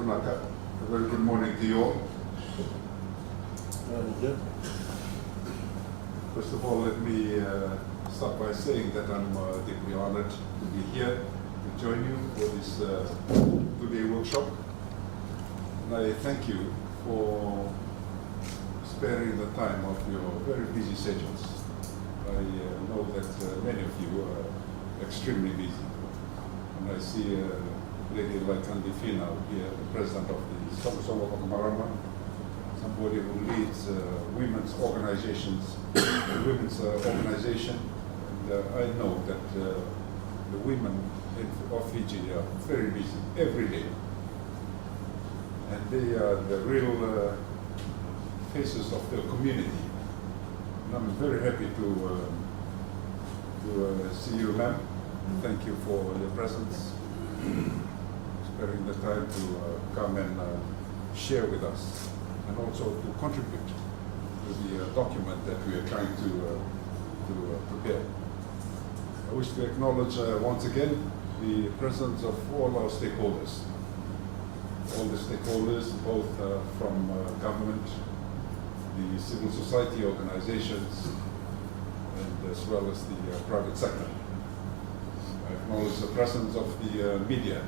Funaka. A very good morning to you all. First of all, let me start by saying that I'm deeply honored to be here to join you for this two-day workshop. And I thank you for sparing the time of your very busy schedules. I know that many of you are extremely busy. And I see a lady like Andy Fina here, the president of the Samusolo Marama, somebody who leads women's organizations, women's organization. And I know that the women of Fiji are very busy every day. And they are the real faces of the community. And I'm very happy to see you, ma'am. Thank you for your presence, sparing the time to come and share with us, and also to contribute to the document that we are trying to prepare. I wish to acknowledge once again the presence of all our stakeholders. All the stakeholders, both from government, the civil society organizations, and as well as the private sector. I acknowledge the presence of the media.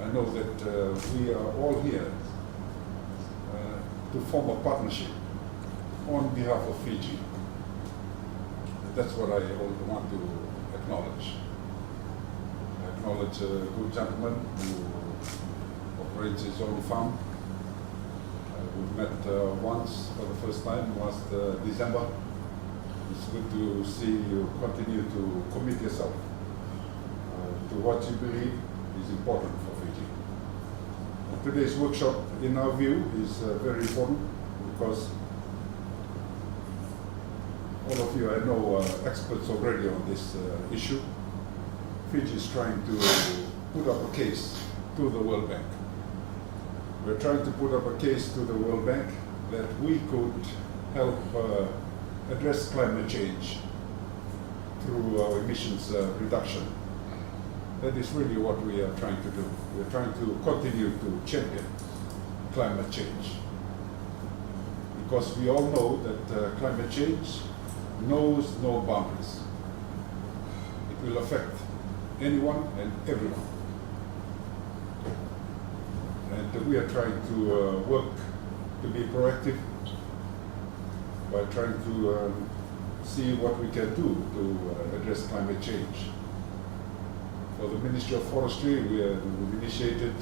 I know that we are all here to form a partnership on behalf of Fiji. That's what I want to acknowledge. I acknowledge a good gentleman who operates his own farm. We've met once for the first time last December. It's good to see you continue to commit yourself to what you believe is important for Fiji. Today's workshop, in our view, is very important because all of you, I know, are experts already on this issue. Fiji is trying to put up a case to the World Bank. We're trying to put up a case to the World Bank that we could help address climate change through our emissions reduction. That is really what we are trying to do. We're trying to continue to champion climate change. Because we all know that climate change knows no boundaries. It will affect anyone and everyone. And we are trying to work to be proactive by trying to see what we can do to address climate change. For the Ministry of Forestry, we've initiated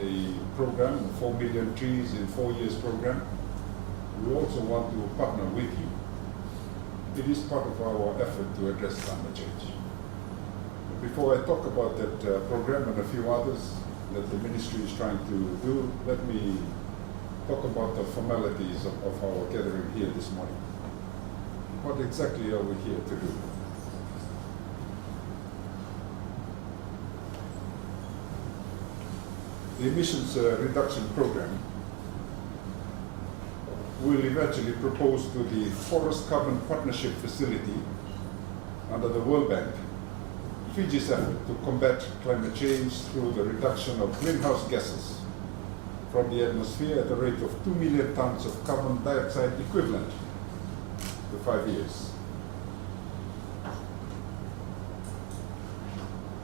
a program, 4 million trees in 4 years program. We also want to partner with you. It is part of our effort to address climate change. Before I talk about that program and a few others that the ministry is trying to do, let me talk about the formalities of our gathering here this morning. What exactly are we here to do? The emissions reduction program will eventually propose to the Forest Carbon Partnership Facility under the World Bank Fiji's effort to combat climate change through the reduction of greenhouse gases from the atmosphere at a rate of 2 million tons of carbon dioxide equivalent to 5 years.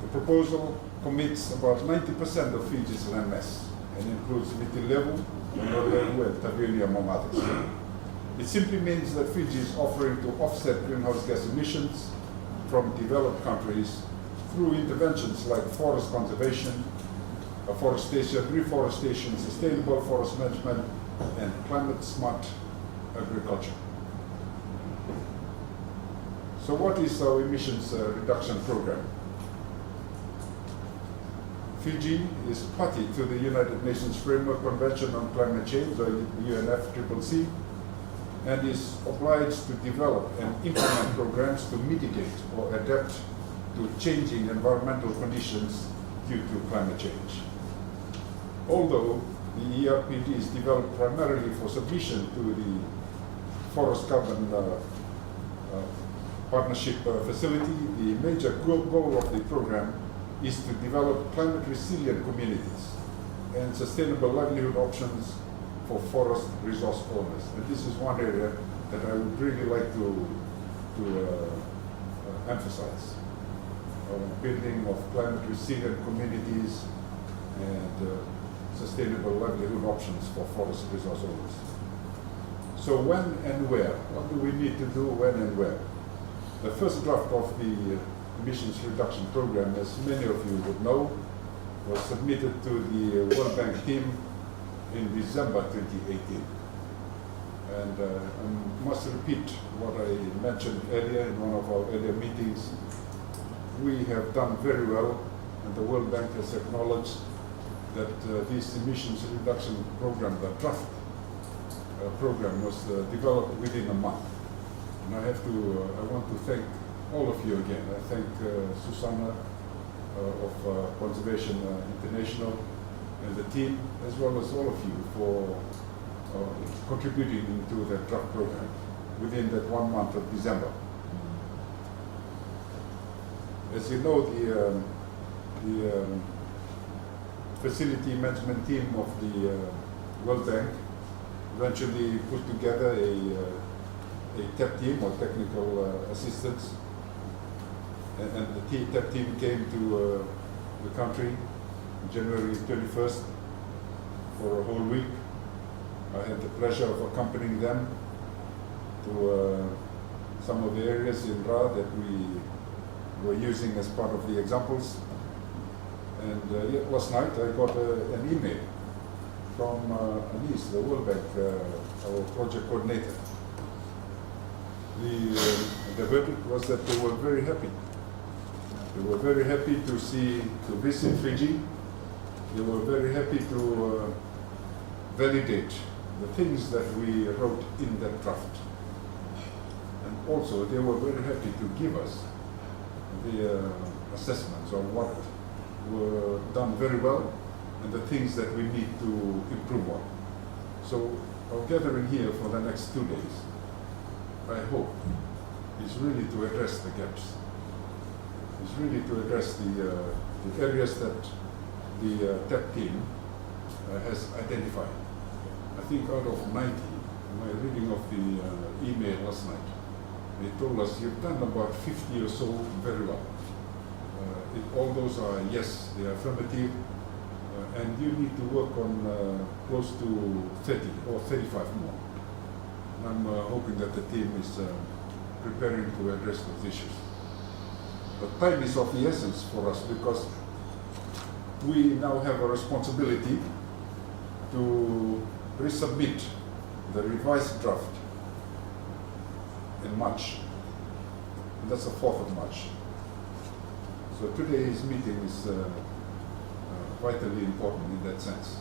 The proposal commits about 90% of Fiji's landmass and includes Viti-Levu, Honolulu, and Taveuni, among others. It simply means that Fiji is offering to offset greenhouse gas emissions from developed countries through interventions like forest conservation, afforestation, reforestation, sustainable forest management, and climate-smart agriculture. So what is our emissions reduction program? Fiji is party to the United Nations Framework Convention on Climate Change, or UNFCCC, and is obliged to develop and implement programs to mitigate or adapt to changing environmental conditions due to climate change. Although the ERPD is developed primarily for submission to the Forest Carbon Partnership Facility, the major goal of the program is to develop climate resilient communities and sustainable livelihood options for forest resource owners. And this is one area that I would really like to emphasize. Building of climate resilient communities and sustainable livelihood options for forest resource owners. So when and where? What do we need to do when and where? The first draft of the emissions reduction program, as many of you would know, was submitted to the World Bank team in December 2018. And I must repeat what I mentioned earlier in one of our earlier meetings. We have done very well, and the World Bank has acknowledged that this emissions reduction program, the draft program, was developed within a month. And I want to thank all of you again. I thank Susanna of Conservation International and the team, as well as all of you for contributing to the draft program within that 1 month of December. As you know, the facility management team of the World Bank eventually put together a TEP team, or technical assistance, and the TEP team came to the country January 21st for a whole week. I had the pleasure of accompanying them to some of the areas in Ra that we were using as part of the examples. And last night I got an email from Anis, the World Bank, our project coordinator. The verdict was that they were very happy. They were very happy to visit Fiji. They were very happy to validate the things that we wrote in that draft. And also they were very happy to give us the assessments on what were done very well and the things that we need to improve on. So our gathering here for the next 2 days, I hope, is really to address the gaps. Is really to address the areas that the TEP team has identified. I think out of 90, in my reading of the email last night, they told us you've done about 50 or so very well. All those are yes, they are affirmative, and you need to work on close to 30 or 35 more. And I'm hoping that the team is preparing to address those issues. But time is of the essence for us, because we now have a responsibility to resubmit the revised draft in March, and that's the 4th of March. So today's meeting is vitally important in that sense,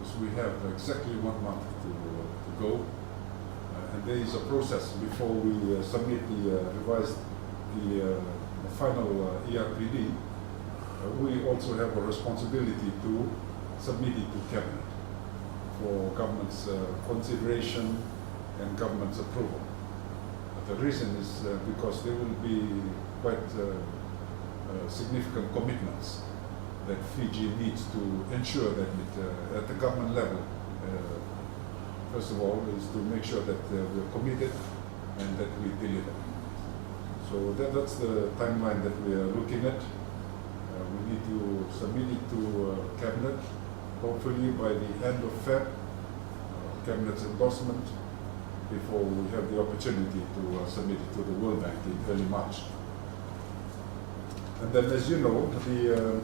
because we have exactly 1 month to go, and there is a process before we submit the final ERPD. We also have a responsibility to submit it to Cabinet for government's consideration and government's approval. But the reason is because there will be quite significant commitments that Fiji needs to ensure that at the government level, first of all, is to make sure that we're committed and that we deliver. So that's the timeline that we are looking at. We need to submit it to Cabinet, hopefully by the end of Feb, Cabinet's endorsement, before we have the opportunity to submit it to the World Bank in early March. And then, as you know, the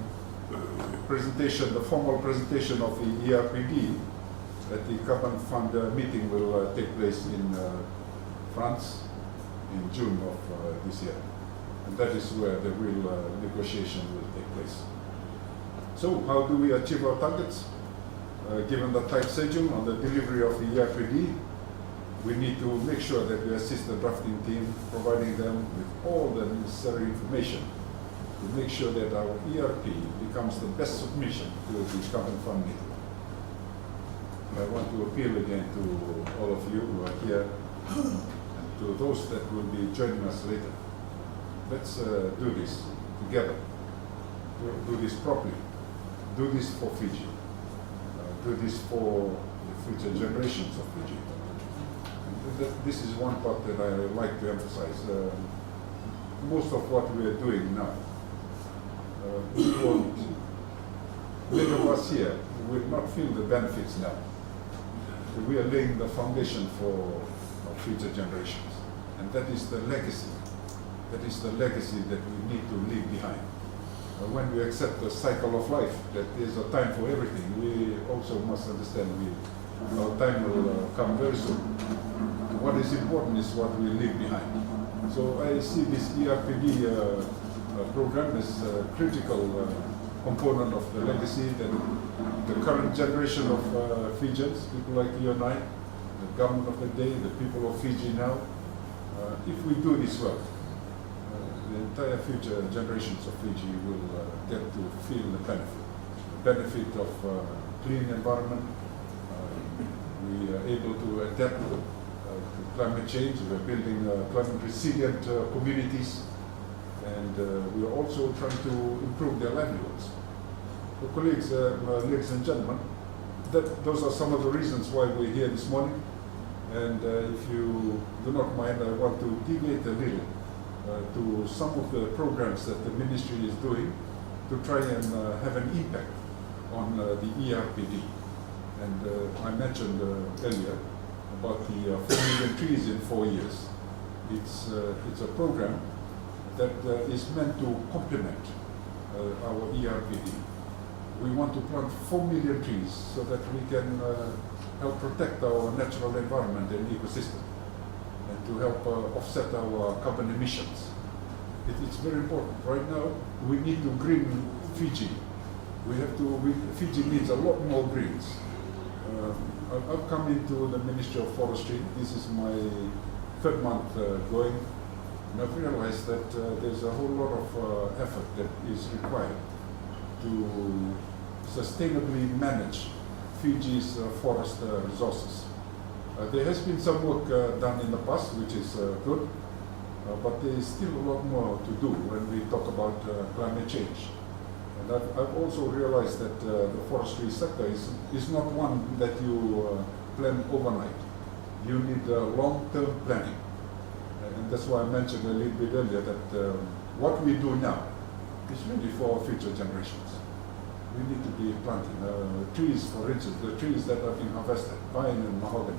presentation, the formal presentation of the ERPD at the Carbon Fund meeting will take place in France in June of this year. And that is where the real negotiation will take place. So how do we achieve our targets? Given the tight schedule on the delivery of the ERPD, we need to make sure that we assist the drafting team, providing them with all the necessary information to make sure that our ERP becomes the best submission to the Carbon Fund meeting. And I want to appeal again to all of you who are here and to those that will be joining us later. Let's do this together. do this properly, do this for Fiji, do this for the future generations of Fiji. This is one part that I like to emphasize. Most of what we are doing now, many of us here will not feel the benefits now. We are laying the foundation for our future generations. And that is the legacy. That is the legacy that we need to leave behind. When we accept the cycle of life, that there's a time for everything, we also must understand our time will come very soon. What is important is what we leave behind. So I see this ERPD program as a critical component of the legacy that the current generation of Fijians, people like you and I, the government of the day, the people of Fiji now, if we do this well, the entire future generations of Fiji will get to feel the benefit of clean environment. We are able to adapt to climate change. We are building climate resilient communities, and we are also trying to improve their livelihoods. So colleagues, ladies and gentlemen, those are some of the reasons why we're here this morning. And if you do not mind, I want to deviate a little to some of the programs that the ministry is doing to try and have an impact on the ERPD. And I mentioned earlier about the 4 million trees in 4 years. It's a program that is meant to complement our ERPD. We want to plant 4 million trees so that we can help protect our natural environment and ecosystem, and to help offset our carbon emissions. It's very important. Right now, we need to green Fiji. Fiji needs a lot more greens. I've come into the Ministry of Forestry. This is my 3rd month going, and I've realized that there's a whole lot of effort that is required to sustainably manage Fiji's forest resources. There has been some work done in the past, which is good, but there is still a lot more to do when we talk about climate change. And I've also realized that the forestry sector is not one that you plan overnight. You need long-term planning. And that's why I mentioned a little bit earlier that what we do now is really for our future generations. We need to be planting trees, for instance, the trees that are being harvested, pine and mahogany.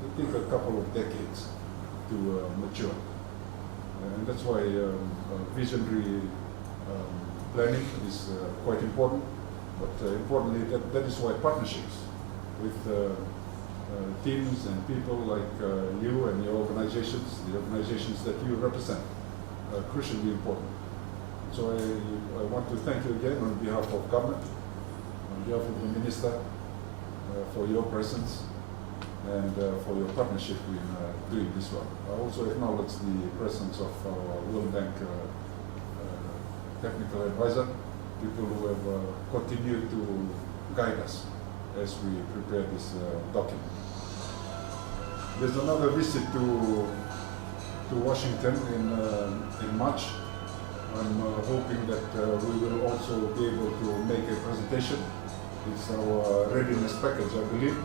They take a couple of decades to mature. And that's why visionary planning is quite important. But importantly, that is why partnerships with teams and people like you and your organizations, the organizations that you represent, are crucially important. So I want to thank you again on behalf of government, on behalf of the Minister, for your presence and for your partnership in doing this work. I also acknowledge the presence of our World Bank technical advisor, people who have continued to guide us as we prepare this document. There's another visit to Washington in March. I'm hoping that we will also be able to make a presentation. It's our readiness package, I believe,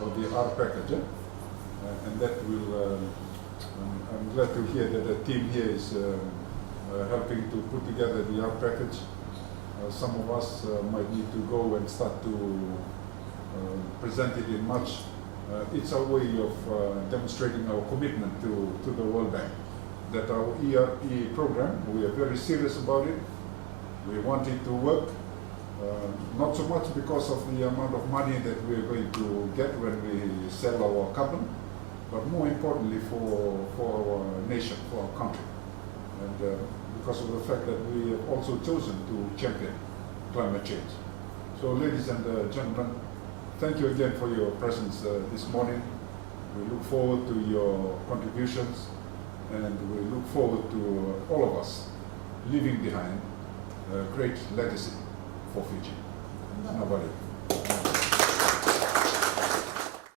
or the R package. And that will, I'm glad to hear that the team here is helping to put together the R package. Some of us might need to go and start to present it in March. It's a way of demonstrating our commitment to the World Bank. That our ERP program, we are very serious about it. We want it to work, not so much because of the amount of money that we are going to get when we sell our carbon, but more importantly for our nation, for our country. And because of the fact that we have also chosen to champion climate change. So ladies and gentlemen, thank you again for your presence this morning. We look forward to your contributions. And we look forward to all of us leaving behind a great legacy for Fiji. Nobody.